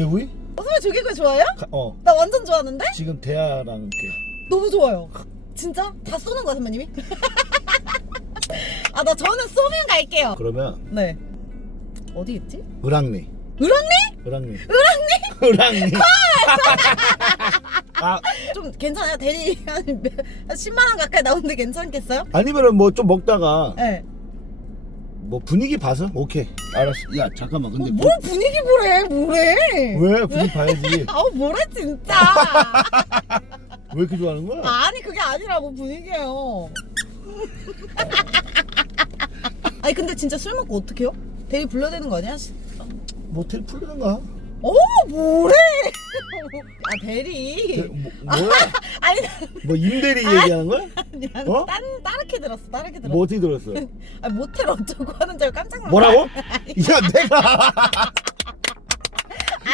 왜 우리? 어, 선배 조개구이 좋아해요? 가- 어 나 완전 좋아하는데? 지금 대하랑 이렇게 너무 좋아요. 진짜? 다 쏘는 거야, 선배님이? 아, 나 저는 쏘면 갈게요. 그러면 네. 어디 있지? 을왕리 을왕리? 을왕리 을왕리? 을왕리 아 좀 괜찮아요? 대리 한, 몇- 한 10만 원 가까이 나오는데 괜찮겠어요? 아니면은 뭐 좀 먹다가 네. 뭐 분위기 봐서 오케이 알았어 야 잠깐만 근데 뭘 분위기 보래, 뭐래? 뭐, 왜 분위기 봐야지 아우, 뭐래, 진짜. 왜 이렇게 좋아하는 거야? 아니, 그게 아니라고, 분위기예요. 아니, 근데 진짜 술 먹고 어떡해요? 대리 불러야 되는 거 아니야? 모텔 풀리는가? 어, 뭐래? 아, 대리. 대- 뭐, 뭐야? 아니, 뭐 임대리 얘기하는 거야? 그냥 어? 딴, 따르게 들었어, 따르게 들었어. 뭐 어떻게 들었어? 아, 모텔 어쩌고 하는 줄 깜짝 놀랐어. 뭐라고? 야 내가